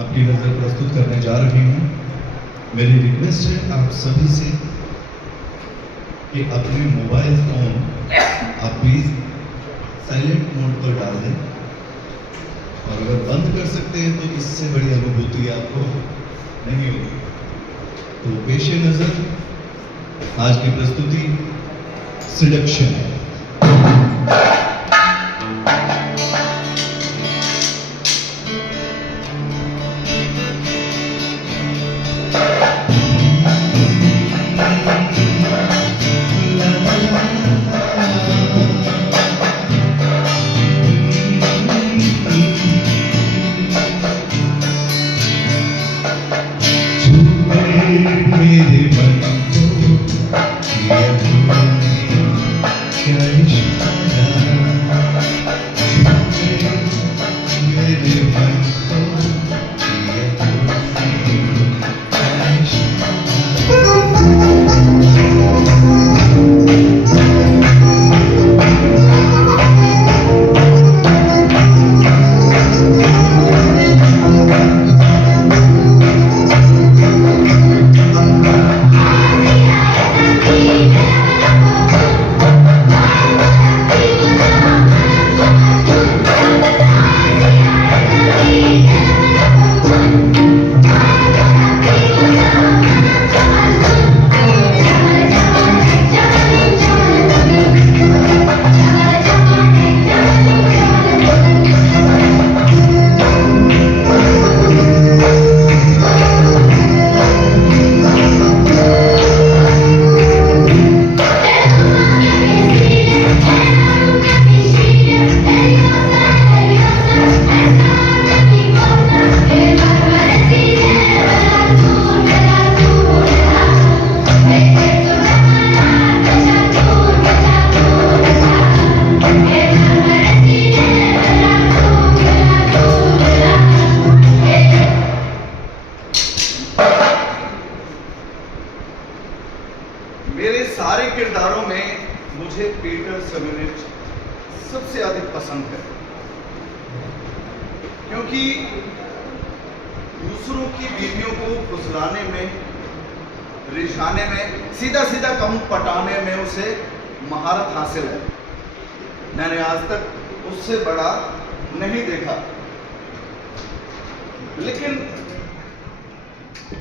आपकी नज़र प्रस्तुत करने जा रही हूँ। मेरी रिक्वेस्ट है आप सभी से कि अपने मोबाइल फोन आप प्लीज साइलेंट मोड पर डाल दें, और अगर बंद कर सकते हैं तो इससे बड़ी अनुभूति आपको नहीं होगी। तो पेशे नजर आज की प्रस्तुति सिडक्शन है। मेरे मन को किया क्या इशारा, मेरे मन को किया क्या इशारा। मेरे सारे किरदारों में मुझे पीटर सेमिनिच सबसे अधिक पसंद है, क्योंकि दूसरों की बीवियों को फुसलाने में, रिझाने में, सीधा सीधा कहूं पटाने में उसे महारत हासिल है। मैंने आज तक उससे बड़ा नहीं देखा। लेकिन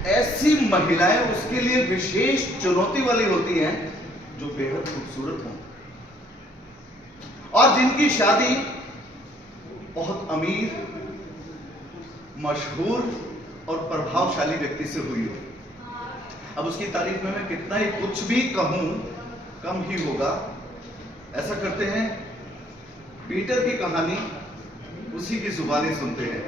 ऐसी महिलाएं उसके लिए विशेष चुनौती वाली होती हैं जो बेहद खूबसूरत हों और जिनकी शादी बहुत अमीर, मशहूर और प्रभावशाली व्यक्ति से हुई हो। अब उसकी तारीफ में मैं कितना ही कुछ भी कहूं कम ही होगा। ऐसा करते हैं, पीटर की कहानी उसी की जुबानी सुनते हैं।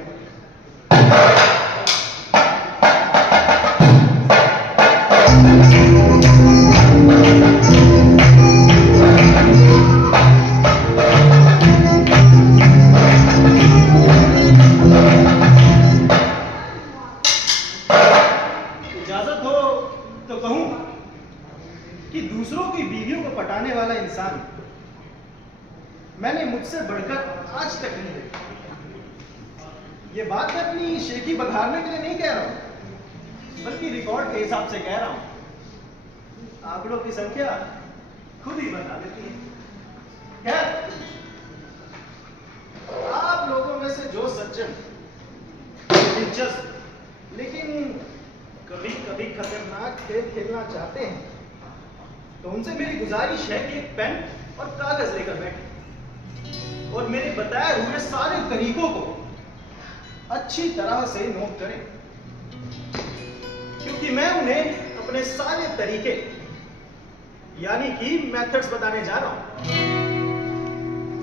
इजाजत हो तो कहूं कि दूसरों की बीवियों को पटाने वाला इंसान मैंने मुझसे बढ़कर आज तक नहीं देखा। ये बात मैं अपनी शेखी बघारने के लिए नहीं कह रहा हूं, बल्कि रिकॉर्ड के हिसाब से कह रहा हूं। आंकड़ों की संख्या खुद ही बता देती है। खैर, आप लोगों में से जो सज्जन दिलचस्प लेकिन कभी कभी खतरनाक खेल खेलना चाहते हैं, तो उनसे मेरी गुजारिश है कि एक पेन और कागज लेकर बैठे और मेरे बताए हुए सारे तरीकों को अच्छी तरह से नोट करें, क्योंकि मैं उन्हें अपने सारे तरीके यानी कि मेथड्स बताने जा रहा हूं।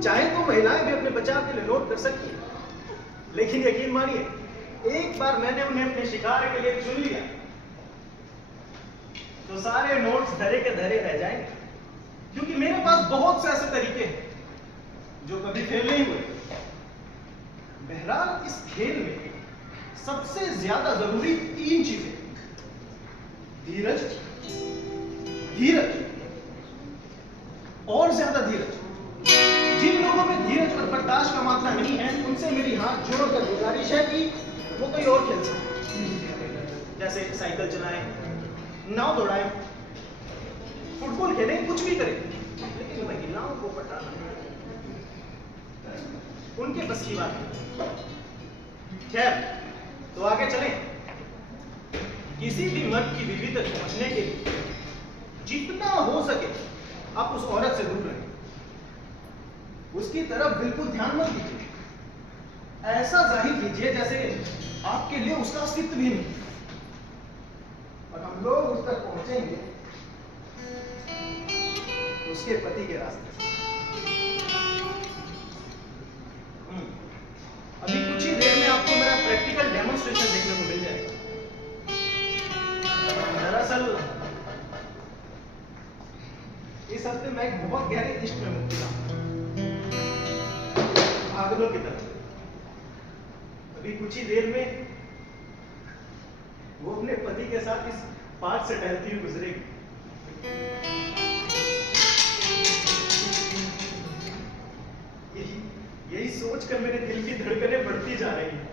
चाहे तो महिलाएं भी अपने बचाव के लिए नोट कर सकती हैं, लेकिन यकीन मानिए, एक बार मैंने उन्हें अपने शिकार के लिए चुन लिया तो सारे नोट्स धरे के धरे रह जाएंगे, क्योंकि मेरे पास बहुत से ऐसे तरीके हैं जो कभी फेल नहीं हुए। बहरहाल, इस खेल में सबसे ज्यादा जरूरी 3 चीजें: धीरज, धीरज और ज्यादा धीरज। जिन लोगों में धीरज और बर्दाश्त का मात्रा नहीं है, उनसे मेरी हाथ जोड़कर गुजारिश है कि वो कोई और खेल सकते हैं, जैसे साइकिल चलाएं, नाव दौड़ाएं, फुटबॉल खेलें, कुछ भी करें, लेकिन महिलाओं को पटाना उनके बस की बात नहीं। खैर, तो आगे चलें। किसी भी मर्द की बीवी तक पहुंचने के लिए जितना हो सके आप उस औरत से दूर रहें, उसकी तरफ बिल्कुल ध्यान मत दीजिए, ऐसा जाहिर कीजिए जैसे आपके लिए उसका अस्तित्व भी नहीं। और हम लोग उस तक पहुंचेंगे उसके पति के रास्ते से। अभी कुछ ही देर में आपको मेरा प्रैक्टिकल डेमोन्स्ट्रेशन देखने को मिल जाएगा। दरअसल इस हफ्ते मैं एक बहुत गहरी इश्क में मुब्तला हूं, पागलों की तरह। अभी कुछ ही देर में वो अपने पति के साथ इस पार्क से टहलती हुई गुजरेगी। यही सोचकर मेरे दिल की धड़कनें बढ़ती जा रही हैं।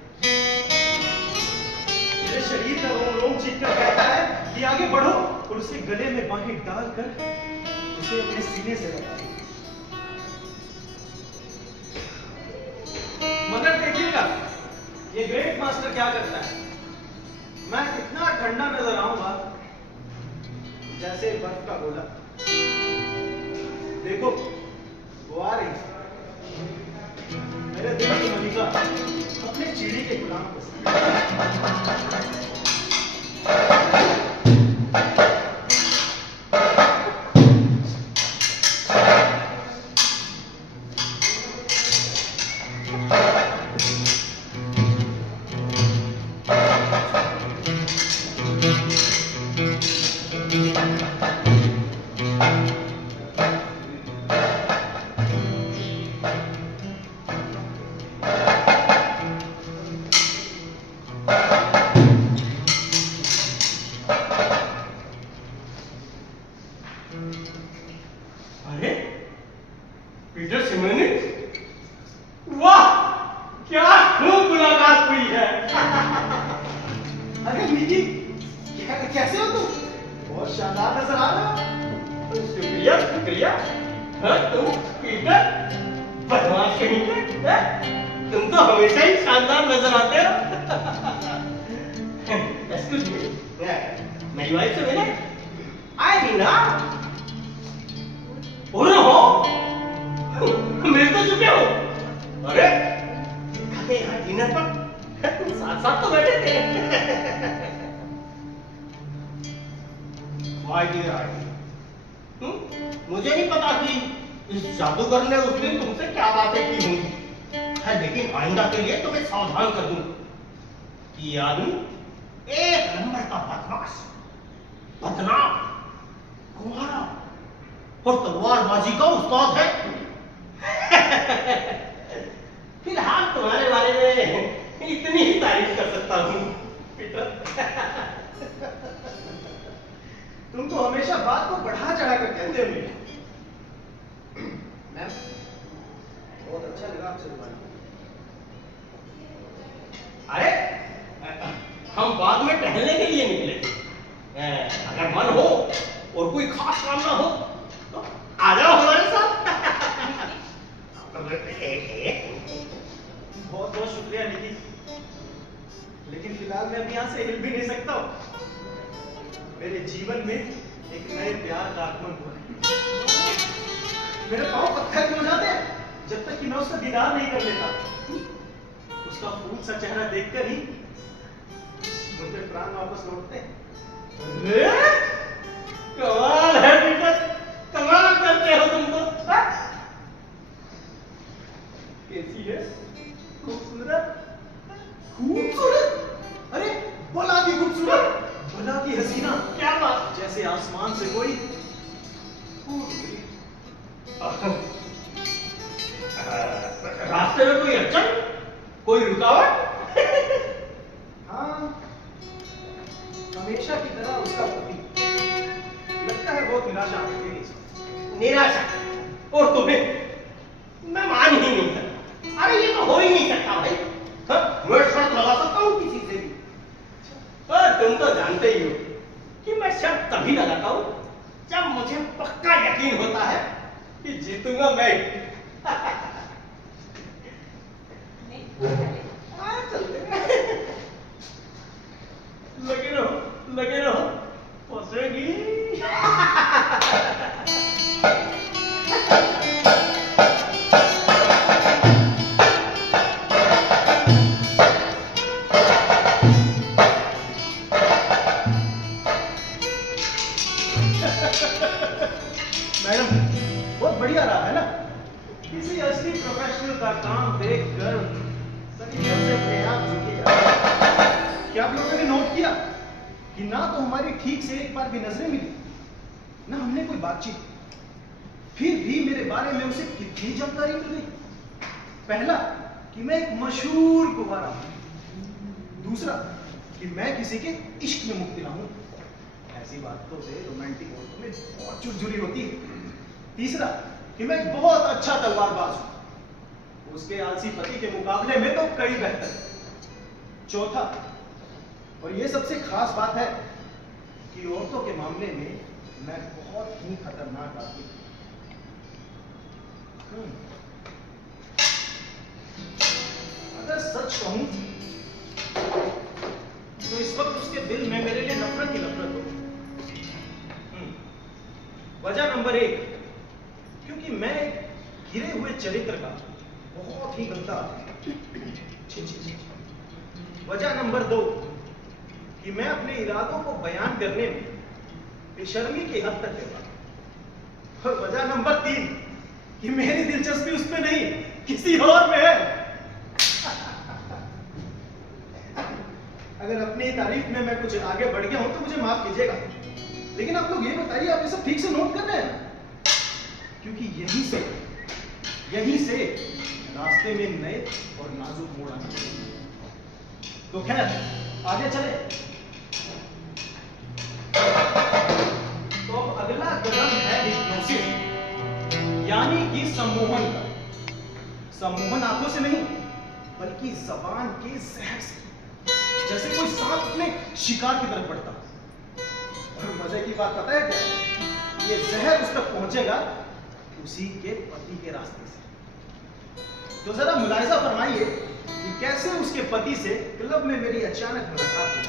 मेरे शरीर का रोम रोम चीखकर कहता है कि आगे बढ़ो, और उसके गले में बाहें डालकर उसे अपने सीने से लगा। मगर देखिएगा ये ग्रेट मास्टर क्या करता है। मैं इतना ठंडा नजर आऊंगा जैसे बर्फ का गोला। देखो वो आ रही है। मेरे दिल की मलिका अपने चिड़ी के गुलाम को। अरे पीटर सिमोनिस, वाह क्या खूब मुलाकात हुई है। अरे मिकी, कैसे हो तुम? बहुत शानदार नजर आ रहे हो। शुक्रिया शुक्रिया। हाँ, तुम पीटर बदमाश कहीं के हैं? तुम तो हमेशा ही शानदार नजर आते हो। एक्सक्यूज मी, मेरी वाइफ से मिले? आई रीना, बोलो हो, मिल तो चुके हो। अरे यहाँ डिनर पर साथ साथ तो बैठे थे। माय डियर आई, मुझे नहीं पता कि इस जादूगर ने उस दिन तुमसे क्या बातें की होंगी, है, लेकिन आइंदा के लिए तुम्हें सावधान कर दूं कि ये आदमी एक नंबर का बदमाश, बदनाम, कुम्हारा और तलवारबाजी का उस्ताद है। फिलहाल तुम्हारे बारे में इतनी ही तारीफ कर सकता हूँ पीटर। तुम तो हमेशा बात को बढ़ा चढ़ा कर कहते हो। मैम, बहुत अच्छा लगा आपसे दोबारा। अरे हम बाद में टहलने के लिए निकले थे। अगर मन हो और कोई खास काम ना हो तो आ जाओ हमारे साथ। बहुत बहुत शुक्रिया निकी, लेकिन फिलहाल मैं अभी यहाँ से हिल भी नहीं सकता हूँ। मेरे जीवन में एक नए प्यार का आगमन हुआ है। मेरे पाँव पत्थर क्यों जाते हैं जब तक कि मैं उसका दीदार नहीं कर लेता। उसका फूल सा चेहरा देखकर ही मुझे प्राण वापस लौटते हैं। कमाल है पीटर, कमाल करते हो तुम तो। कैसी है? खूबसूरत? खूबसूरत? अरे भला की खूबसूरत, भला की हसीना। क्या बात? जैसे आसमान से कोई रास्ते में कोई अड़चन, कोई रुकावट? हाँ, हमेशा की तरह उसका पति लगता है बहुत निराशा आपके लिए। निराशा? और तुम्हें मैं मान ही नहीं सकता। अरे ये तो हो ही नहीं सकता भाई। हाँ, मैं शर्त लगा सकता हूँ किसी तुम तो जानते ही हो कि मैं शर्त तभी लगाता हूं जब मुझे पक्का यकीन होता है कि जीतूंगा मैं। चलते हैं। लगे रहो फंसेगी। मैडम बहुत बढ़िया रहा है ना। किसी असली प्रोफेशनल का काम देखकर सभी घर से अपने आप झुके जाते हैं। क्या आप लोगों ने नोट किया कि ना तो हमारी ठीक से एक बार भी नजरें मिली, ना हमने कोई बातचीत, फिर भी मेरे बारे में उसे कितनी जानकारी मिल गई। पहला कि मैं एक मशहूर कुंवारा हूं, दूसरा कि मैं किसी के इश्क में मुब्तला हूं। ऐसी बातों से रोमांटिक औरतों में बहुत चुलझुली होती है। तीसरा कि मैं एक बहुत अच्छा तलवारबाज हूं, उसके आलसी पति के मुकाबले में तो कई बेहतर। चौथा और ये सबसे खास बात है कि औरतों के मामले में मैं बहुत ही खतरनाक आदमी हूं। अगर सच कहूं तो इस वक्त उसके दिल में मेरे लिए नफरत ही नफरत हो। वजह नंबर 1, क्योंकि मैं एक गिरे हुए चरित्र का बहुत ही गंदा आदमी। वजह नंबर 2 कि मैं अपने इरादों को बयान करने में बेशर्मी की हद तक देता। और वजह नंबर 3 कि मेरी दिलचस्पी उसमें नहीं किसी और में है। अगर अपनी तारीफ में मैं कुछ आगे बढ़ गया हूं तो मुझे माफ कीजिएगा, लेकिन आप लोग ये बताइए, आप ये सब ठीक से नोट कर रहे हैं? क्योंकि यहीं से रास्ते में नए और नाजुक मोड़ आना चाहिए। तो खैर आगे चले। तो अब अगला कदम है हिप्नोसिस, यानी कि सम्मोहन का। सम्मोहन आंखों से नहीं बल्कि जबान के जहर से, जैसे कोई सांप अपने शिकार की तरफ बढ़ता। और मजे की बात पता है क्या? ये जहर उस तक पहुंचेगा उसी के पति के रास्ते से। तो जरा मुलाहिजा फरमाइए कि कैसे उसके पति से क्लब में मेरी अचानक मुलाकात हुई।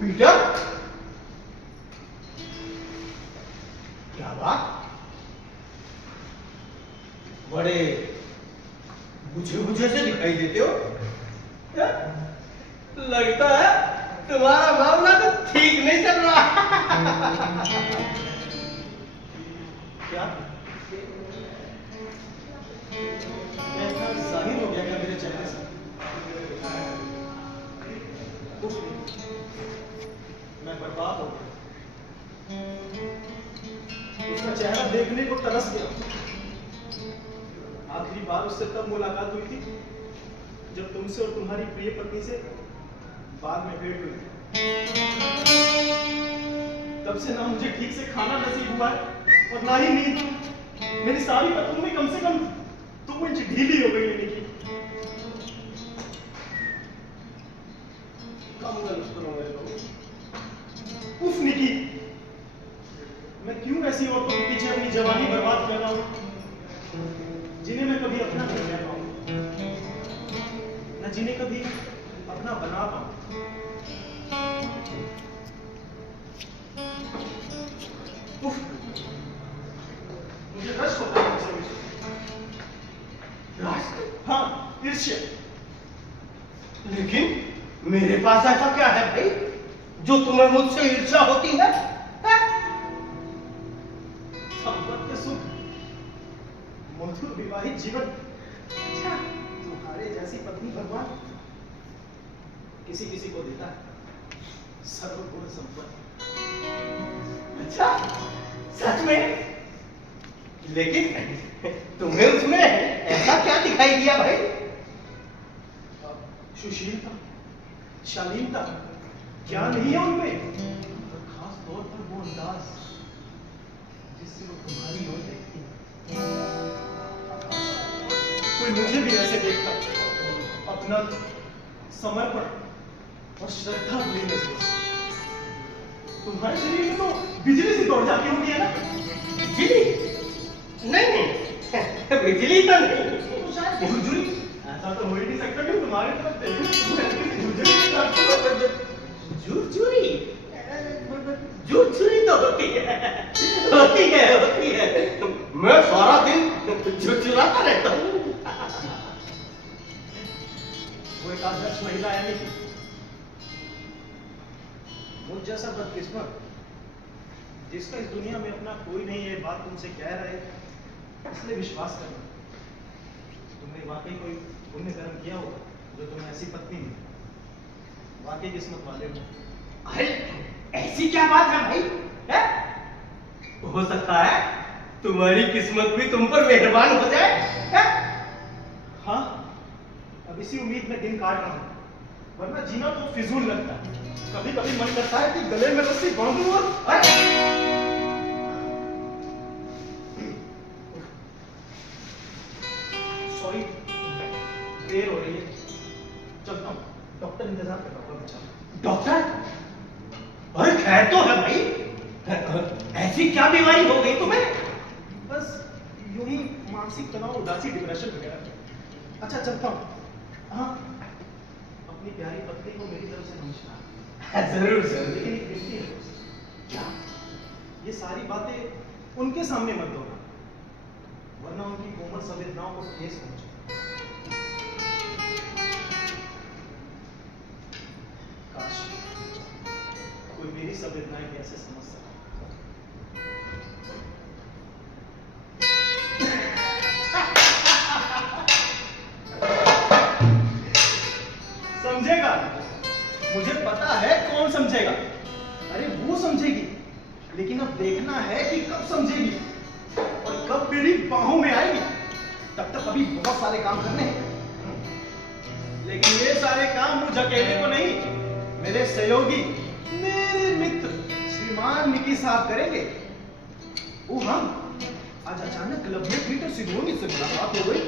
पीटर, क्या बात, बड़े बुझे से दिखाई देते हो। लगता है तुम्हारा मामला तो ठीक नहीं चल रहा। क्या मैं इतना जाहिर हो गया क्या मेरे चेहरे से? उफ, मैं बर्बाद हो गया। उसका चेहरा देखने को तरस गया। आखिरी बार उससे तब मुलाकात हुई थी जब तुमसे और तुम्हारी प्रिय पत्नी से बाद में भेंट हुई थी। तब से ना मुझे ठीक से खाना नसीब हुआ है और ना ही नींद। मेरी सारी पतंग में कम से कम 2 इंच ढीली हो गई है निकी। कम गलत करो मेरे लोग। उफ निकी, मैं क्यों ऐसी औरतों के पीछे अपनी जवानी बर्बाद कर रहा हूं जिन्हें मैं कभी अपना नहीं बना पाऊं, न जिन्हें कभी अपना बना पाऊं। उफ, मुझे रश होता है तुमसे मिलकर। राज, हाँ, ईर्ष्या। लेकिन मेरे पास ऐसा क्या है भाई जो तुम्हें मुझसे ईर्ष्या होती है? संपत्ति, सुख, मधुर विवाहित जीवन। अच्छा, तुम्हारे जैसी पत्नी भगवान किसी किसी को देता है। सर्वगुण संपत्ति। अच्छा, सच में? लेकिन तुम्हें उसमें ऐसा क्या दिखाई दिया भाई? सुशीलता, शालीनता क्या नहीं है उनमें? और खास तौर पर वो अंदाज जिससे वो तुम्हारी ओर देखती है। कोई मुझे भी ऐसे देखता, अपना समर्पण और श्रद्धा भरी महसूस। तुम्हारे शरीर में तो बिजली सी दौड़ जाती होगी, है ना? बिजली? नहीं, बिजली तो नहीं। तो शायद झुरझुरी। ऐसा तो हो ही नहीं सकता कि तुम्हारे तरफ देखो झुरझुरी की लगती हो। झुरझुरी? झुरझुरी तो होती है। मैं सारा दिन झुरझुराता रहता हूँ। वो एक आदर्श महिला है नहीं, मुझ जैसा बदकिस्मत जिसका इस दुनिया में अपना कोई नहीं है, बात तुमसे कह रहा है, इसलिए विश्वास करना। तुमने वाकई कोई पुण्य कर्म किया होगा जो तुम्हें ऐसी पत्नी मिली। वाकई किस्मत वाले हो। अरे ऐसी क्या बात है भाई? है? हो सकता है तुम्हारी किस्मत भी तुम पर मेहरबान हो जाए। है? हाँ, अब इसी उम्मीद में दिन काट रहा हूँ, वरना जीना तो फिजूल लगता है। कभी कभी मन करता है कि गले में रस्सी बांध लूं और सॉरी, देर हो रही है, चलता हूँ। डॉक्टर इंतजार कर रहा होगा। डॉक्टर? अरे खैर तो है भाई। ऐसी क्या बीमारी हो गई तुम्हें? बस यूं ही मानसिक तनाव, उदासी, डिप्रेशन वगैरह। अच्छा, चलता हूँ। हाँ, अपनी प्यारी पत्नी को मेरी तरफ से नमस्कार। जरूर सर। लेकिन एक विनती है, क्या ये सारी बातें उनके सामने मत दोहराना, वरना उनकी कोमल संवेदनाओं को ठेस पहुंचे। काश कोई मेरी संवेदनाएं कैसे समझ सके। समझेगा, मुझे पता है कौन समझेगा। अरे वो समझेगी, लेकिन अब देखना है कि कब समझेगी और कब मेरी बाहों में आएगी। तब तक अभी बहुत सारे काम करने हैं, लेकिन ये सारे काम मुझ अकेले को नहीं, मेरे सहयोगी, मेरे मित्र श्रीमान निकी साहब करेंगे। वो हम आज अचानक क्लब में पीटर सिडोनी से मुलाकात हो गई।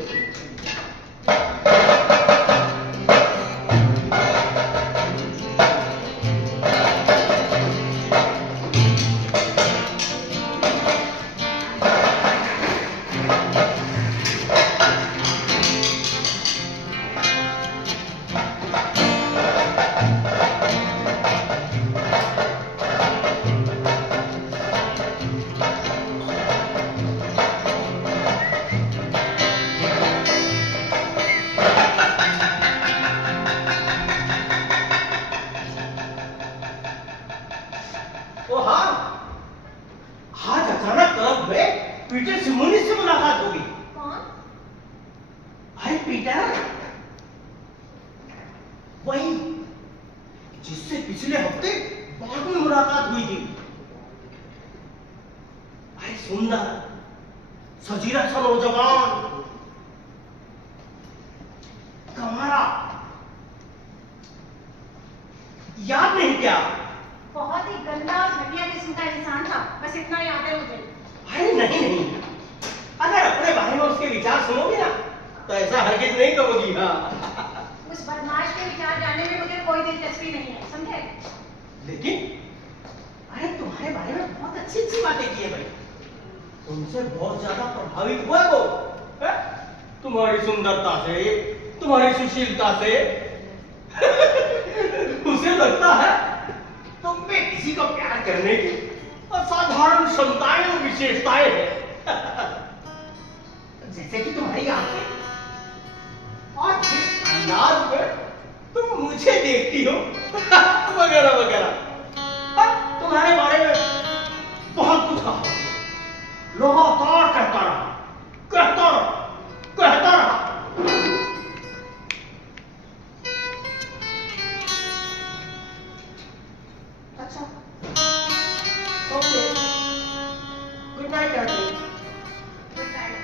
ओ हाँ, आज अचानक क्लब में पीटर सिमोनिस से मुलाकात होगी। कौन? अरे पीटर, वही जिससे पिछले हफ्ते बाद में मुलाकात हुई थी। अरे सुंदर सजीला सा नौजवान, कमारा, याद नहीं क्या? बहुत ही गंदा और घटिया किस्म का इंसान था, बस इतना याद है मुझे। अरे नहीं, अगर अपने बारे में उसके विचार सुनोगे ना तो ऐसा हरगिज नहीं करोगी। हाँ, उस बदमाश के विचार जानने में मुझे कोई दिलचस्पी नहीं है, समझे? लेकिन अरे तुम्हारे बारे में बहुत अच्छी अच्छी बातें की है भाई। तुमसे बहुत ज्यादा प्रभावित हुआ वो, है? तुम्हारी सुंदरता से, तुम्हारी सुशीलता से। उसे लगता है तुम में किसी को प्यार करने की असाधारण क्षमताएं और विशेषताएं हैं। जैसे कि तुम्हारी आंखें और जिस अंदाज में तुम मुझे देखती हो, वगैरह वगैरह। तुम्हारे बारे में बहुत कुछ कहा, लगातार कहता रहा। अच्छा, okay, good night darling. Good night.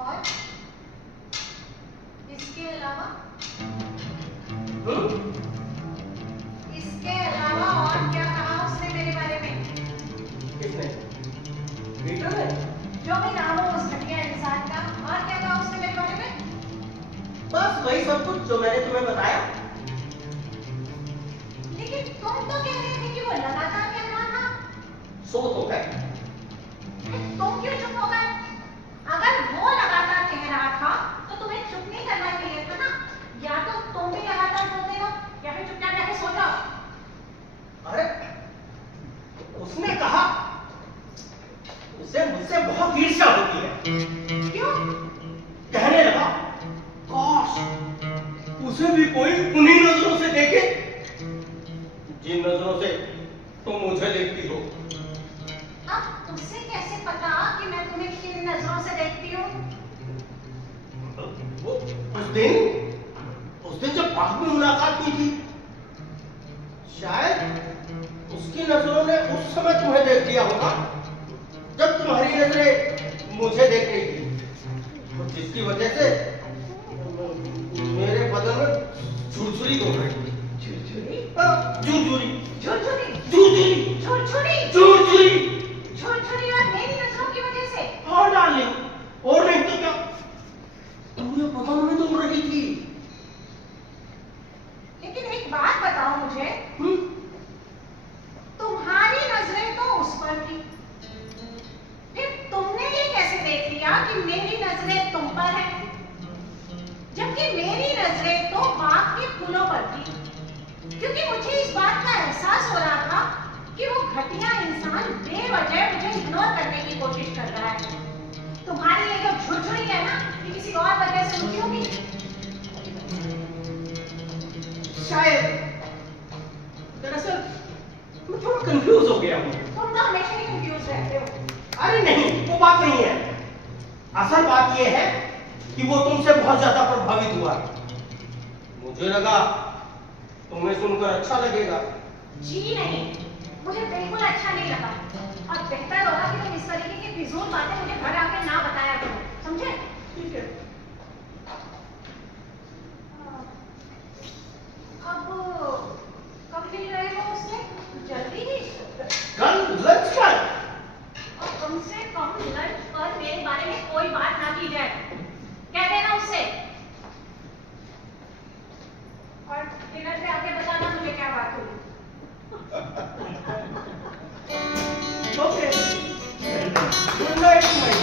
और इसके अलावा और क्या कहा उसने मेरे बारे में? किसने? पीटर ने? जो भी नाम हो उस घटिया इंसान का, और क्या कहा उसने मेरे बारे में? बस वही सब कुछ जो मैंने तुम्हें बताया। लेकिन तुम तो कह रहे थे कि वो लगातार कह रहा था। सो तो है। तुम क्यों चुप हो गए? अगर वो लगातार कह रहा था तो तुम्हें चुप नहीं करना चाहिए था ना। या तो तुम भी लगातार बोलते हो या फिर चुपचाप जाके सो जाओ। अरे उसने कहा उसे मुझसे बहुत ईर्ष्या होती है। क्यों? कहने लगा काश उसे भी कोई उन्हीं नजरों से देखे जिन नजरों से तुम मुझे देखती हो। अब उसे कैसे पता कि मैं तुम्हें किन नजरों से देखती हूँ? वो उस दिन जब पार्क में मुलाकात हुई थी, शायद उसकी नजरों ने उस समय तुम्हें देख लिया होगा जब तुम्हारी नजरें मुझे देख रही थी, और जिसकी वजह से मेरे बदन में झुरझुरी हो रही थी। झुरझुरी और मेरी नजरों की वजह से? हाँ डार्लिंग, और नहीं तो क्या, पूरे बदन में दौड़ रही थी। लेकिन एक बात बताओ मुझे, तुम्हारी नजरें तो उस पर थी, फिर तुमने ये कैसे देख लिया कि मेरी नजरें तुम पर हैं, जबकि मेरी नजरें तो बाग के फूलों पर थी? क्योंकि मुझे इस बात का एहसास हो रहा था कि वो घटिया इंसान बेवजह मुझे इग्नोर करने की कोशिश कर रहा है। तुम्हारी ये जो झुरझुरी है ना, ये किसी और वजह से रुकी होगी। शायद, दरअसल मैं थोड़ा कंफ्यूज हो गया हूँ। तुम तो हमेशा ही कंफ्यूज रहते हो। अरे नहीं, वो बात नहीं है। असल बात ये है कि वो तुमसे बहुत ज्यादा प्रभावित हुआ। मुझे लगा तुम्हें सुनकर अच्छा लगेगा। जी नहीं, मुझे बिल्कुल अच्छा नहीं लगा, और बेहतर होगा कि तुम इस तरीके की फिजूल बातें मुझे घर आकर ना बताया करो, समझे? ठीक है। अब कब मिल रहे हो उससे? जल्दी ही? कल लंच पर। और कम से कम लंच पर मेरे बारे में कोई बात ना की जाए, कह देना उससे। और डिनर पे आके बताना मुझे क्या बात हुई। ओके, गुड नाइट माय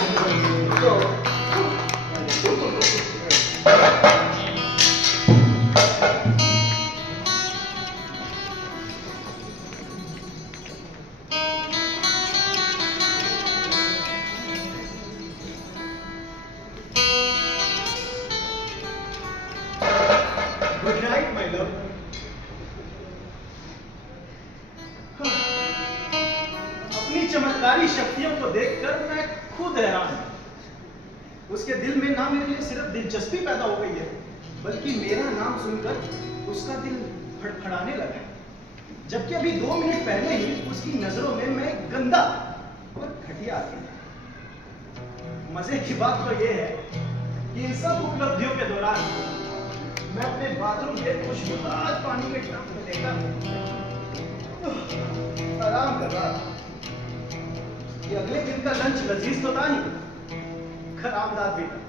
चमत्कारी शक्तियों को देखकर मैं खुद हैरान हूं। उसके दिल में ना मेरे लिए सिर्फ दिलचस्पी पैदा हो गई है, बल्कि मेरा नाम सुनकर उसका दिल फड़फड़ाने लगा है। जबकि अभी 2 मिनट पहले ही उसकी नजरों में मैं गंदा और घटिया आदमी था। मजे की बात तो यह है कि इन सब उपलब्धियों के दौरान मैं अपने बाथरूम के खुशबूदार पानी के टब में लेकर आराम कर रहा था कि अगले दिन का लंच लजीज तो था ही, खराबदार भी था।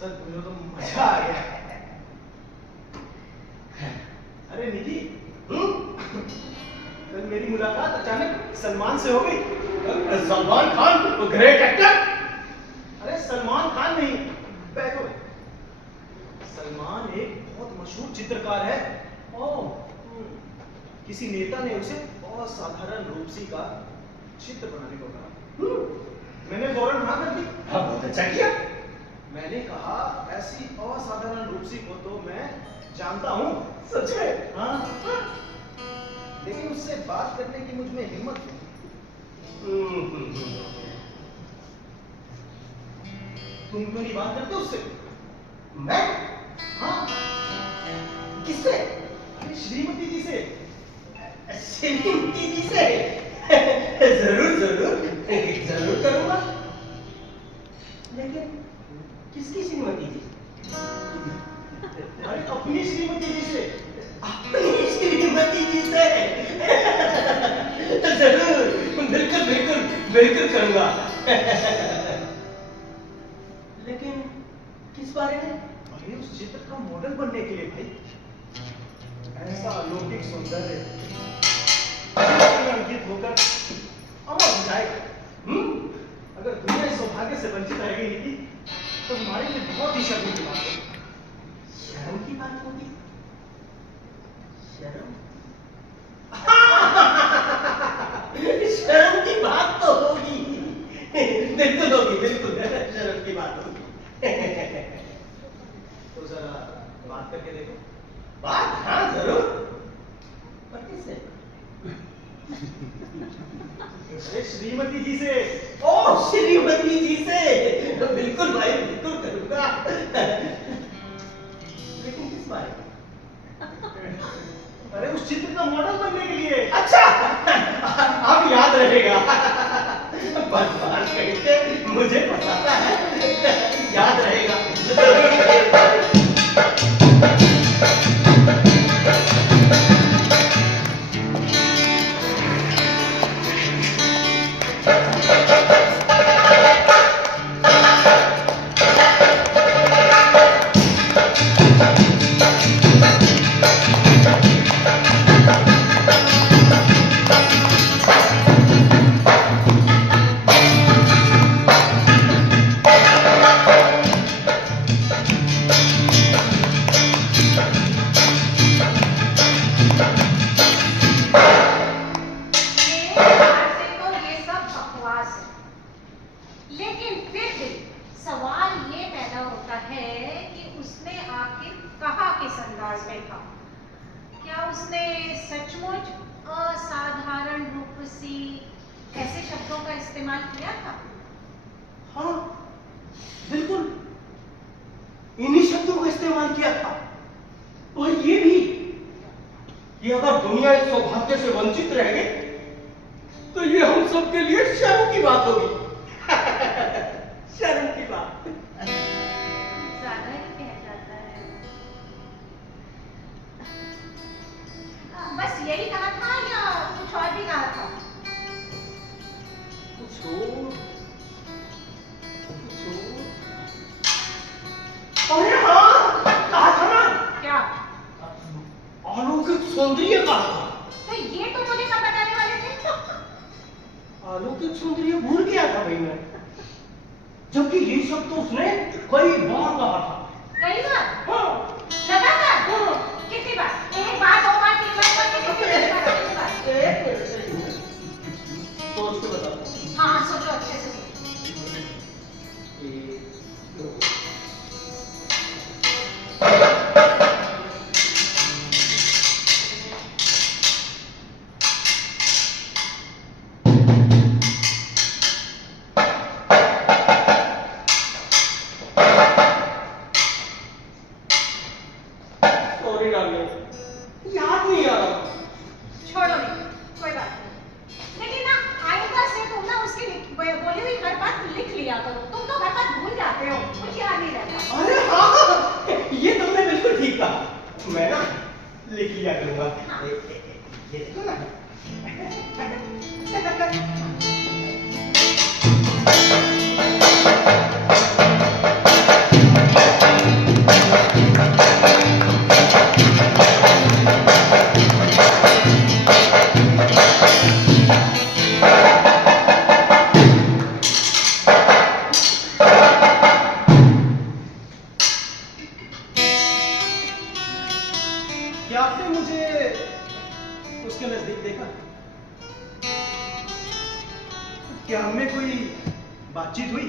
सर मुझे तो मजा आ गया। अरे निकी, कल मेरी मुलाकात अचानक सलमान से हो गई। Salman Khan, great actor. अरे सलमान खान नहीं, बैठो। सलमान एक बहुत मशहूर चित्रकार है। किसी नेता ने उसे असाधारण रूपसी का चित्र बनाने को कहा। मैंने फौरन हाँ कर दी। हाँ, बहुत अच्छा किया। मैंने कहा ऐसी असाधारण रूपसी को तो मैं जानता हूँ। सच में? हाँ। लेकिन उससे बात करने की मुझ में हिम्मत नहीं। तुम क्यों नहीं बात करते उससे? मैं? हाँ। किससे? अरे श्रीमती जी से। श्रीमती जी से? जरूर जरूर जरूर करूंगा। लेकिन किसकी श्रीमती जी? अरे अपनी श्रीमती जी से। अपनी श्रीमती जी से? जरूर, बिल्कुल बिल्कुल बिल्कुल करूंगा। लेकिन किस बारे में? अरे उस चित्र का मॉडल बनने के लिए भाई। ऐसा अलौकिक सौंदर्य अंकित होकर अमर हो जाएगा। अगर दुनिया इस सौभाग्य से वंचित रह गई थी तो हमारे लिए बहुत ही शर्म की बात होगी। शर्म की बात होगी? शर्म? शर्म की बात तो होगी, बिल्कुल होगी, बिल्कुल शर्म की बात होगी। तो जरा बात करके देखो। बात? हाँ जरूर। पर किससे? अरे श्रीमती जी से। ओ श्रीमती जी से? बिल्कुल भाई, बिल्कुल करूंगा। लेकिन किस बारे में? अरे उस चित्र का मॉडल बनने के लिए। अच्छा, अब याद रहेगा। बस बात करके मुझे पता है, याद रहेगा। ऐसे शब्दों का इस्तेमाल किया था? हाँ बिल्कुल, इन्हीं शब्दों का इस्तेमाल किया था। और ये भी कि अगर दुनिया इस सौभाग्य से वंचित रह गई तो ये हम सबके लिए शर्म की बात होगी। शर्म की बात। ज्यादा ही कह जाता है। बस यही कहा था या कुछ और भी कहा था? कुछ और अरे हाँ, कहा था ना, क्या? अलौकिक सौंदर्य कहा था। तो ये तो मुझे कब बताने वाले थे? अलौकिक सौंदर्य भूल गया था भाई मैं, जबकि ये शब्द तो उसने कई बार कहा था। कई बार? हाँ, लगातार? हाँ। कितनी बार? एक बार, दो बार, तीन बार, कितनी बार? एक मिनट, सोच के बताता हूँ। हाँ, सोचो अच्छे से सोचो। एक, दो। सॉरी डार्लिंग, याद नहीं आ रहा। छोड़ो नहीं, कोई बात नहीं। लेकिन ना आइंदा से तुम ना उसकी बोली हुई हर बात लिख लिया करो। तुम तो हर बात भूल जाते हो, कुछ याद नहीं रहता। अरे हाँ, ये तुमने बिल्कुल ठीक कहा। मैं ना लिख लिया करूंगा। ये देखो ना। क्या आपने मुझे उसके नजदीक देखा? क्या हमें कोई बातचीत हुई?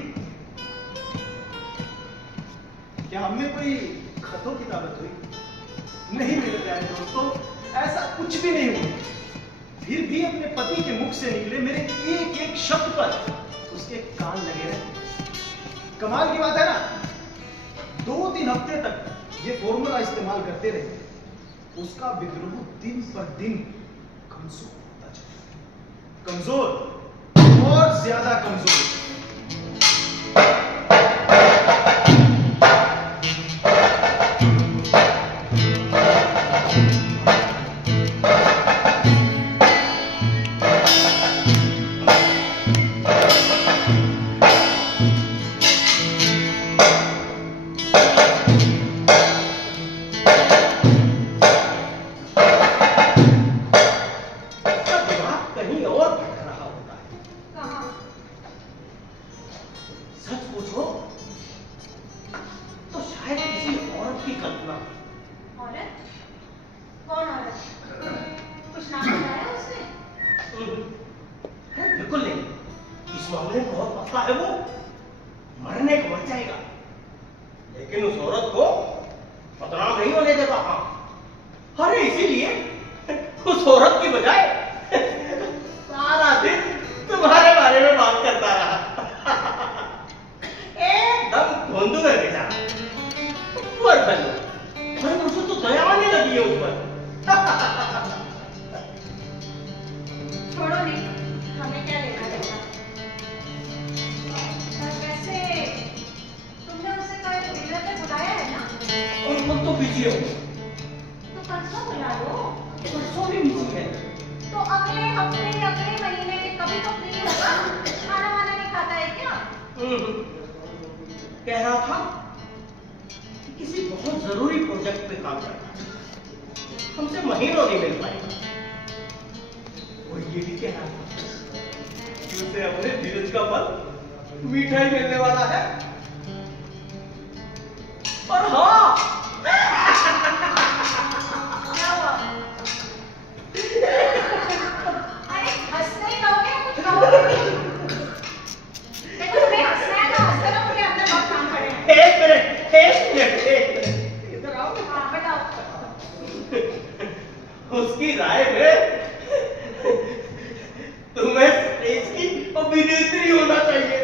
क्या हमें कोई खतों की दावत हुई? नहीं मेरे प्यारे दोस्तों, ऐसा कुछ भी नहीं हुआ। फिर भी अपने पति के मुख से निकले मेरे एक एक शब्द पर उसके कान लगे रहे। कमाल की बात है ना, 2-3 हफ्ते तक ये फॉर्मूला इस्तेमाल करते रहे। उसका विद्रोह दिन पर दिन कमजोर होता चला, कमजोर और ज्यादा कमजोर। उसका दिमाग कहीं और भटक रहा होता है। कहाँ? सच पूछो तो शायद किसी औरत की कल्पना। औरत? कौन औरत? कुछ नाम बताया उसने? बिल्कुल नहीं, इस मामले में बहुत पतला है वो, मरने को मर जाएगा, लेकिन उस औरत को बदनाम नहीं होने देगा। हाँ, अरे इसीलिए उस औरत की बजाय सारा दिन तुम्हारे बारे में बात करता रहा। एकदम धोंधू है बेचारा। पर मुझे तो दया आने लगी है उस पर। छोड़ो नहीं, हमें क्या लेना देना। वैसे तुमने उसे कल डिनर पे बुलाया है ना? और खुद तो बिजी हो, तो परसों बुला लो। परसों भी बिजी है। तो अगले हफ्ते या अगले महीने में कभी तो फ्री होगा। खाना वाना नहीं खाता है क्या? कह रहा था कि किसी बहुत जरूरी प्रोजेक्ट पे काम करना है, हमसे महीनों नहीं मिल पाएगा। और ये भी कह रहा था कि उसे अपने धीरज का फल मीठा ही मिलने वाला है। और हाँ, क्या हुआ? अरे हंसने ही रहोगे या कुछ कहोगे नहीं? देखो तुम्हें हंसना है तो हंसते रहो, मुझे अंदर बहुत काम पड़े हैं। एक मिनट, इधर आओ। हाँ बताओ। उसकी राय में तुम्हें स्टेज की अभिनेत्री होना चाहिए।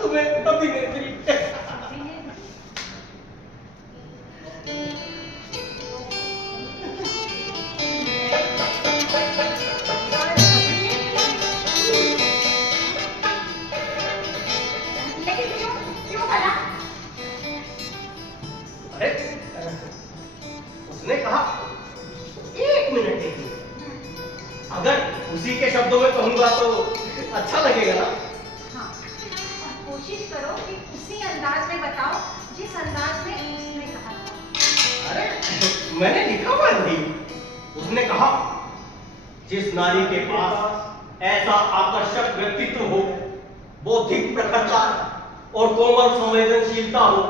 तुम्हें अभिनेत्री। लेकिन क्यों क्यों भला? अरे उसने कहा एक मिनट, अगर उसी के शब्दों में कहूंगा तो अच्छा लगेगा ना। हाँ, और कोशिश करो कि उसी अंदाज में बताओ जिस अंदाज में उसने कहा था। अरे मैंने लिखा हुआ नहीं। उसने कहा जिस नारी के पास ऐसा आकर्षक व्यक्तित्व हो, बौद्धिक प्रखरता और कोमल संवेदनशीलता हो,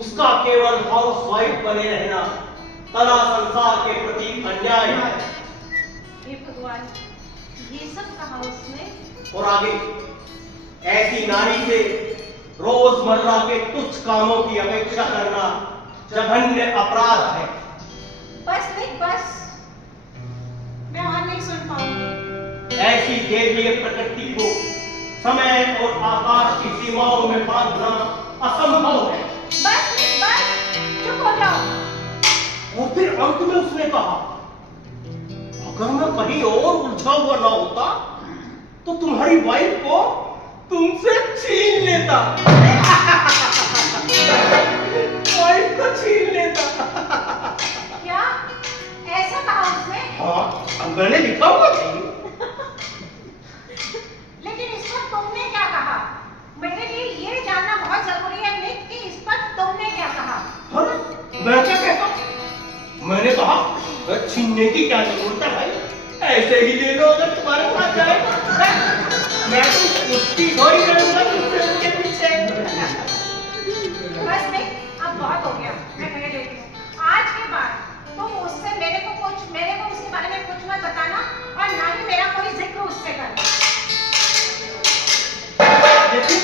उसका केवल हाउसवाइफ बने रहना कला संसार के प्रति अन्याय है। हे भगवान, ये सब कहा उसने। और आगे, ऐसी नारी से रोजमर्रा के तुच्छ कामों की अपेक्षा करना जघन्य अपराध है। बस नहीं, बस मैं और नहीं सुन पाऊंगी। ऐसी देवीय प्रकृति को समय और आकाश की सीमाओं में बांधना असंभव है। बस नहीं, बस चुप हो जाओ। और फिर अंत में उसने कहा, अगर मैं कहीं और उलझा हुआ ना होता तो तुम्हारी वाइफ को तुमसे छीन लेता। वाइफ को छीन लेता। क्या ऐसा कहा उसने? हाँ, अब मैंने लिखा हुआ नहीं। लेकिन इस पर तुमने क्या कहा? मेरे लिए ये जानना बहुत जरूरी है निक कि इस पर तुमने क्या कहा? अरे, मैं क्या कहता? मैंने कहा छीनने की क्या जरूरत है, ऐसे ही ले लो अगर तुम्हारे पास जाए। मैं तो कुश्ती थोड़ी करूंगा तुमसे उसके पीछे। बस नहीं, अब बहुत हो गया। मैं कह देती हूँ, आज के बाद तुम उससे मेरे को उसके बारे में कुछ मत बताना और ना ही मेरा कोई जिक्र उससे करना। लेकिन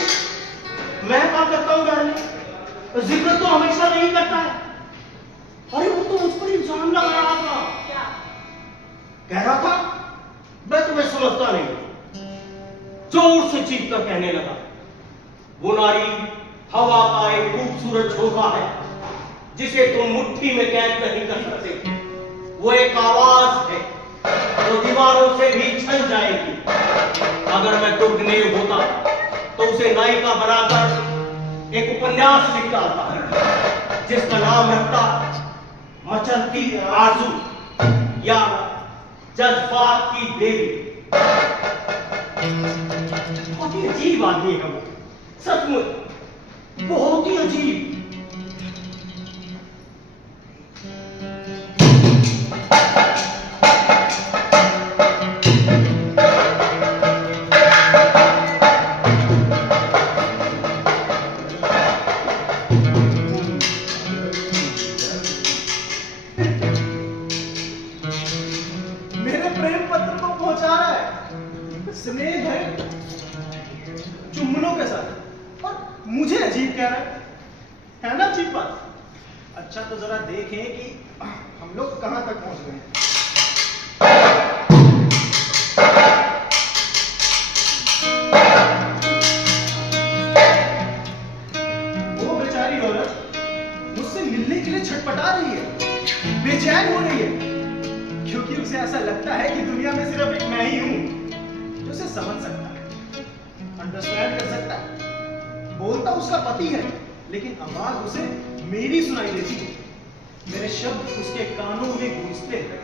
मैं क्या करता हूँ डार्लिंग, जिक्र तो हमेशा नहीं करता है। अरे वो तो मुझ पर इल्जाम लगा रहा था। क्या? कह रहा था मैं तुम्हें समझता नहीं। जोर से चीख कर कहने लगा, वो नारी हवा का एक खूबसूरत झोंका है जिसे तुम मुट्ठी में कैद नहीं कर सकते। वो एक आवाज है जो दीवारों से भी छन जाएगी। अगर मैं दुर्गनेय होता तो उसे नायिका बनाकर एक उपन्यास लिख डालता जिसका नाम रखता मचलती आरज़ू या जज्बात की देवी। बहुत ही अजीब आदमी है वो, सचमुच बहुत ही अजीब। मेरे प्रेम पत्र को पहुंचा रहा है, स्नेह है चुम्बनों के साथ, और मुझे अजीब कह रहा है ना अजीब बात? अच्छा तो जरा देखें कि हम लोग कहां तक पहुंच गए हैं। वो बेचारी औरत मुझसे मिलने के लिए छटपटा रही है, बेचैन हो रही है, क्योंकि उसे ऐसा लगता है कि दुनिया में सिर्फ एक मैं ही हूं जो उसे समझ सकता है, अंडरस्टैंड कर सकता है। बोलता उसका पति है, लेकिन आवाज उसे मेरी सुनाई देती है। मेरे शब्द उसके कानों में गूंजते हैं,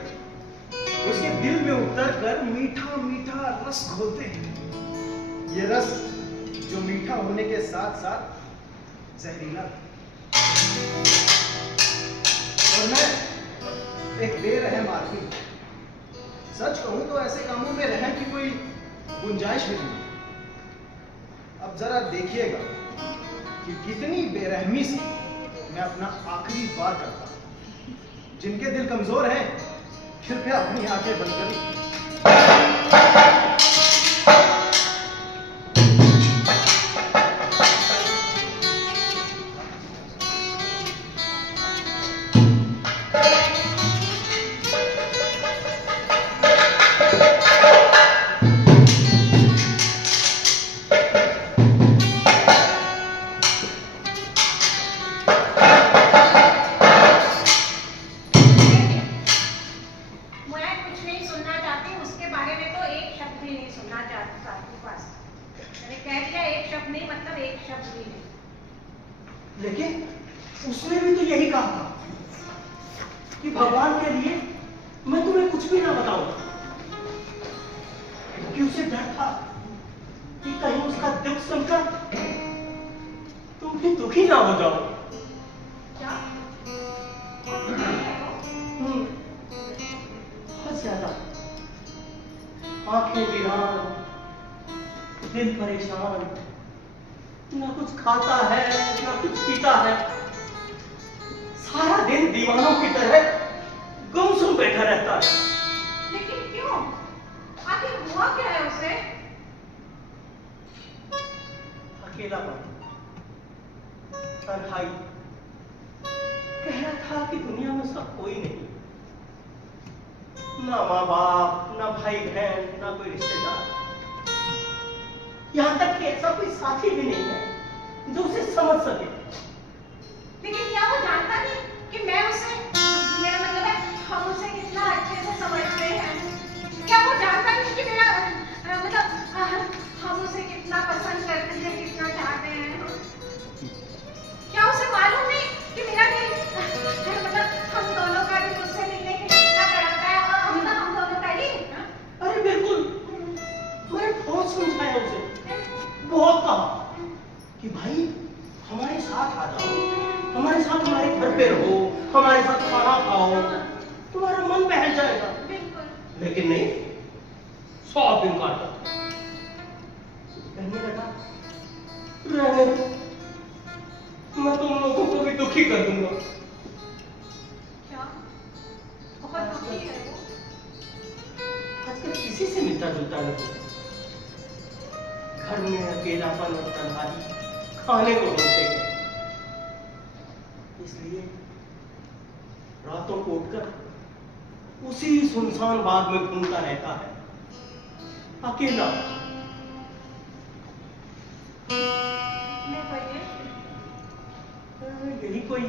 उसके दिल में उतर कर मीठा मीठा रस घोलते हैं। ये रस जो मीठा होने के साथ साथ जहरीला है। और मैं एक बेरहम आदमी, सच कहूं तो ऐसे कामों में रहम की कोई गुंजाइश भी नहीं। अब जरा देखिएगा कि कितनी बेरहमी से मैं अपना आखिरी वार करता हूं। जिनके दिल कमजोर हैं, कृपया अपनी आंखें बंद करें। लेकिन उसने भी तो यही कहा था कि भगवान के लिए मैं तुम्हें कुछ भी ना बताऊं, क्योंकि उसे डर था कि कहीं उसका दुख सुनकर कभी दुखी ना हो जाओ। क्या और तुम्हारी है वो? बहुत ज्यादा। आंखें वीरान, दिल परेशान, ना कुछ खाता है ना कुछ पीता है, सारा दिन दीवानों की तरह गुमसुम बैठा रहता है। लेकिन क्यों? आखिर हुआ क्या है उसे? अकेलापन, तन्हाई, कह रहा था कि दुनिया में उसका कोई नहीं, ना माँ बाप, ना भाई बहन, ना कोई रिश्तेदार, यहाँ तक कि ऐसा कोई साथी भी नहीं है जो उसे समझ सके। लेकिन क्या वो जानता नहीं कि मैं उसे, मेरा मतलब है हम उसे कितना अच्छे से समझते हैं? क्या वो जानता नहीं कि मेरा मतलब हम उसे कितना पसंद करते हैं, कितना चाहते हैं? क्या उसे मालूम नहीं कि मेरा दिल मतलब हम दोनों का दिल उससे मिलने के लिए कितना तड़पता है और हम दोनों का ही? अरे बिल्कुल, मैंने बहुत समझाया उसे, बहुत कहा कि भाई हमारे साथ आ जाओ, हमारे साथ हमारे घर पे रहो, हमारे साथ खाना खाओ, तुम्हारा मन बहल जाएगा। बिल्कुल। लेकिन नहीं, सब इनकार करता। कहने लगा, रहने दो, मैं तुम लोगों को भी दुखी कर दूंगा। क्या? बहुत दुखी है वो? आजकल किसी से मिलता जुलता नहीं, घर में अकेलापन और तन्हाई खाने को मिलते हैं, इसलिए रातों को उठकर उसी सुनसान बाग में घूमता रहता है, अकेला। मैं पढ़िए। यही कोई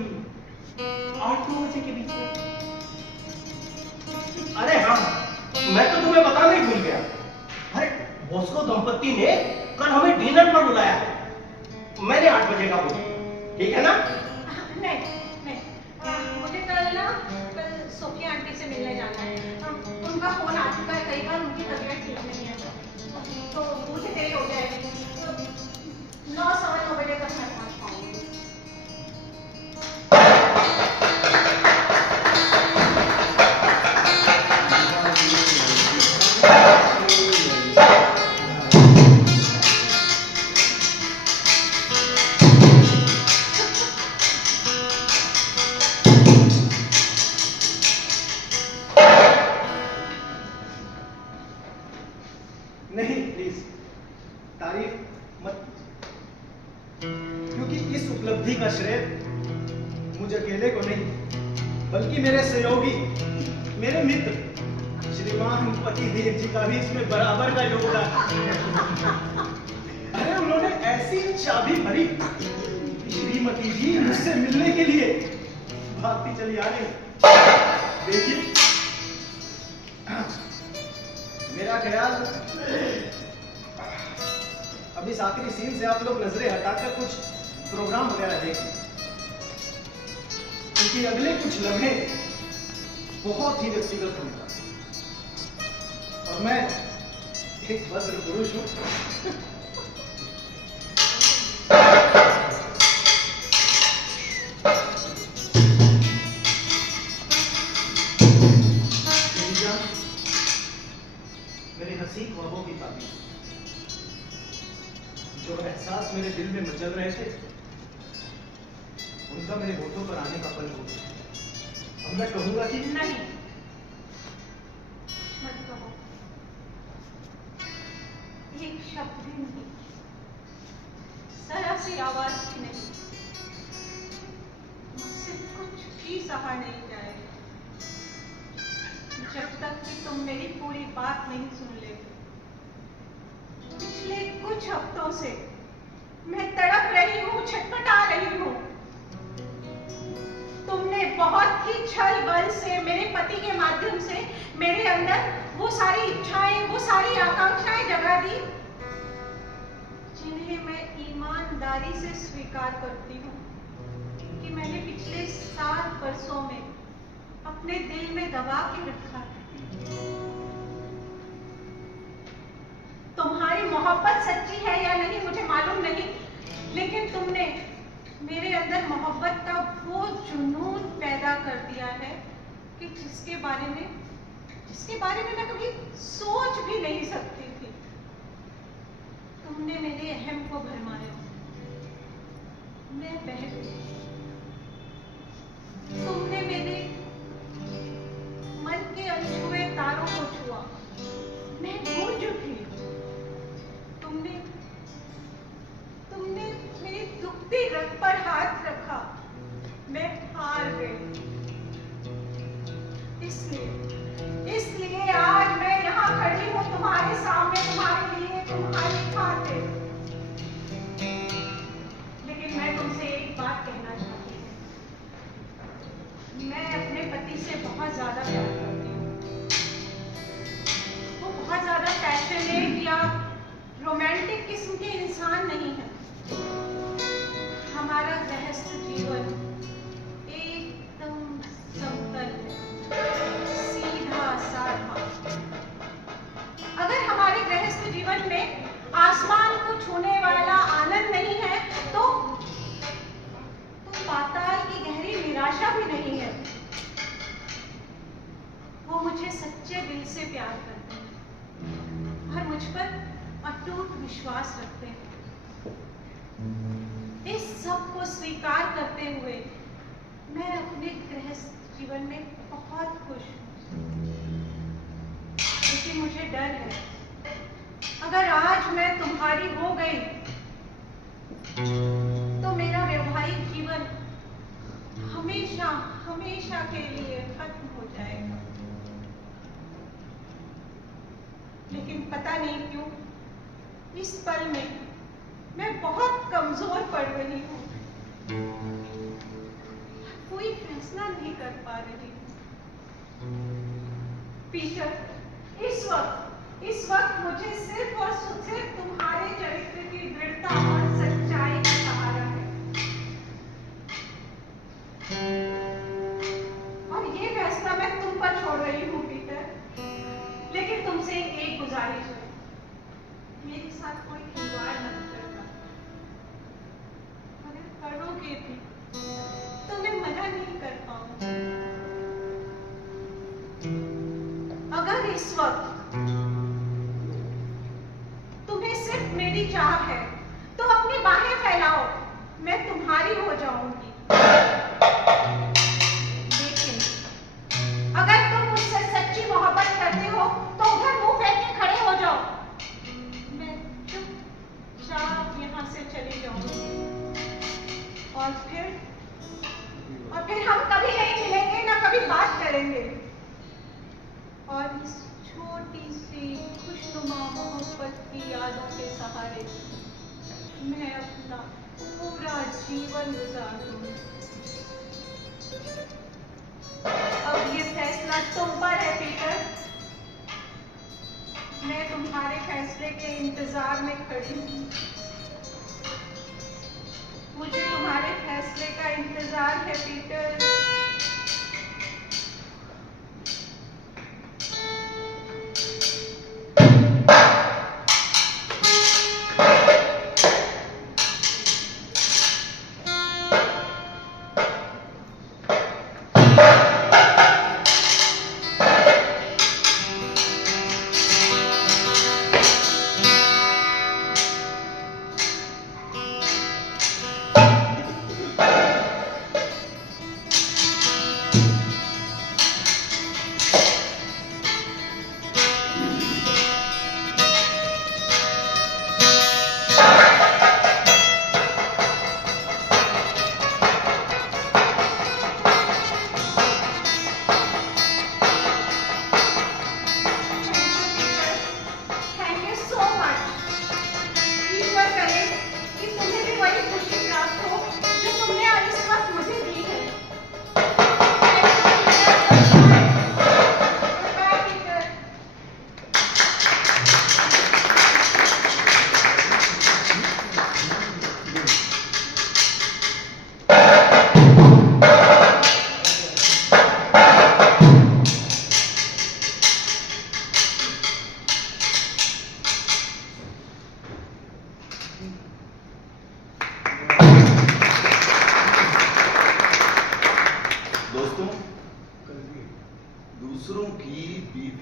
8-9 बजे के बीच में। अरे हाँ, मैं तो तुम्हें बताना ही भूल गया। अरे बॉस्को दंपत्ति ने कल हमें डिनर पर बुलाया है। मैंने 8 बजे का बोला, ठीक है ना? नहीं नहीं, मुझे कल सोफिया आंटी से मिलने जाना है। उनका फोन आ चुका है कई बार, उनकी तबीयत ठीक नहीं है तो मुझे देरी हो जाएगी। 9-9:15 बजे तक मैं पहुंच पाऊंगी। नहीं प्लीज, तारीफ मत कीजिए। क्योंकि इस उपलब्धि का श्रेय मुझ अकेले को नहीं, बल्कि मेरे सहयोगी, मेरे मित्र श्रीमान पतिदेव जी का भी इसमें बराबर का योगदान। अरे उन्होंने ऐसी चाबी भरी, श्रीमती जी मुझसे मिलने के लिए भागती चली आ रही। देखिए, मेरा ख्याल अब इस आखिरी सीन से आप लोग नजरें हटाकर कुछ प्रोग्राम वगैरह देखें, क्योंकि अगले कुछ लम्हे बहुत ही व्यक्तिगत होंगे और मैं एक भद्र पुरुष हूं। मेरे हंसी ख्वाबों की ताबीर, जो एहसास मेरे दिल में मचल रहे थे, उनका मेरे होठों पर आने का पल हो गया। अब मैं कहूंगा कि नहीं, मत कहो, एक शब्द भी नहीं, जरा सी आवाज भी नहीं। मुझसे कुछ भी सहा नहीं जाएगा जब तक कि तुम मेरी पूरी बात नहीं सुन लेते। पिछले कुछ हफ्तों से मैं तड़प रही हूँ, छटपटा रही हूँ। तुमने बहुत ही छल बल से मेरे पति के माध्यम से मेरे अंदर वो सारी इच्छाएं, वो सारी आकांक्षाएं जगा दी जिन्हें मैं ईमानदारी से स्वीकार करती हूँ कि मैंने पिछले 7 वर्षों में अपने दिल में दबा के रखा है। तुम्हारी मोहब्बत सच्ची है या नहीं मुझे मालूम नहीं, लेकिन तुमने मेरे अंदर मोहब्बत का वो जुनून पैदा कर दिया है कि जिसके बारे में मैं कभी सोच भी नहीं सकती थी। तुमने मेरे अहम को भरमाया, मैं बह गई। तुमने मेरे मन के अनछुए तारों को छुआ, मैं गूंज उठी। तुमने मेरी दुखती रग पर हाथ रखा, मैं हार गई। इसलिए आज मैं यहाँ खड़ी हूँ तुम्हारे सामने, तुम्हारे लिए, तुम्हारी खातिर। लेकिन मैं तुमसे एक बात कहना चाहती हूँ। मैं अपने पति से बहुत ज्यादा प्यार करती हूँ। वो बहुत ज्यादा पैशनेट या रोमांटिक किस्म के इंसान नहीं है। हमारा गृहस्थ जीवन एकदम समतल है, सीधा साधा। अगर हमारे गृहस्थ जीवन में आसमान को छूने वाला आनंद नहीं है तो पाताल की गहरी निराशा भी नहीं है। वो मुझे सच्चे दिल से प्यार करते हैं और मुझ पर अटूट विश्वास रखते हैं। इस सब को स्वीकार करते हुए मैं अपने गृहस्थ जीवन में बहुत खुश हूँ। लेकिन मुझे डर है, अगर आज मैं तुम्हारी हो गई तो मेरा वैवाहिक जीवन हमेशा हमेशा के लिए खत्म हो जाएगा। लेकिन पता नहीं क्यों इस पल में मैं बहुत कमजोर पड़ रही हूँ, कोई फैसला नहीं कर पा रही हूँ। पीटर, इस वक्त मुझे सिर्फ और सिर्फ तुम्हारे चरित्र की दृढ़ता और सच्चाई का सहारा है। और ये फैसला मैं तुम पर छोड़ रही हूँ पीटर। लेकिन तुमसे एक गुजारिश है, मेरे साथ कोई खिलवाड़ मत करना। अगर करोगे भी तो मैं मना नहीं कर पाऊंगी। अगर इस वक्त तुम्हें सिर्फ मेरी चाह है तो अपनी बाहें फैलाओ, मैं तुम्हारी हो जाऊंगी। लेकिन अगर तुम मुझसे सच्ची मोहब्बत करते हो तो उधर मुंह फेर के खड़े हो जाओ, मैं चुपचाप यहाँ से चली जाऊंगी। और फिर हम कभी नहीं मिलेंगे, ना कभी बात करेंगे। और इस छोटी सी खुशनुमा मोहब्बत की यादों के सहारे मैं अपना पूरा जीवन गुजार दूंगी। अब ये फैसला तुम पर है पीटर। मैं तुम्हारे फैसले के इंतजार में खड़ी हूँ। मुझे तुम्हारे फैसले का इंतजार है पीटर।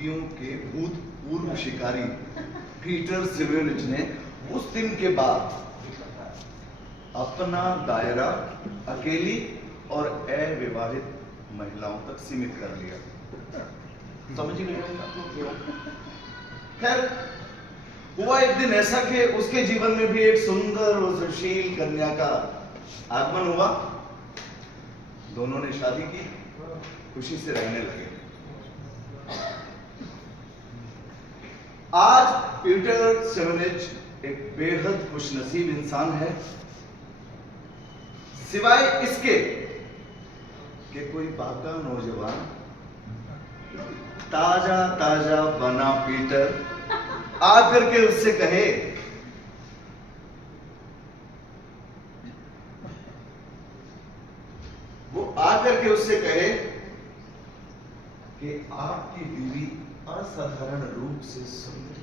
नीतियों के भूतपूर्व शिकारी पीटर सेवेलिच ने उस दिन के बाद अपना दायरा अकेली और अविवाहित महिलाओं तक सीमित कर लिया। समझ ही नहीं आया। खैर, हुआ एक दिन ऐसा कि उसके जीवन में भी एक सुंदर और सुशील कन्या का आगमन हुआ। दोनों ने शादी की, खुशी से रहने लगे। आज पीटर सेवेलिच एक बेहद खुशनसीब इंसान है, सिवाय इसके कि कोई बाका नौजवान ताजा ताजा बना पीटर आकर के उससे कहे, वो आकर के उससे कहे कि आपकी बीवी असाधारण रूप से सुंदर है।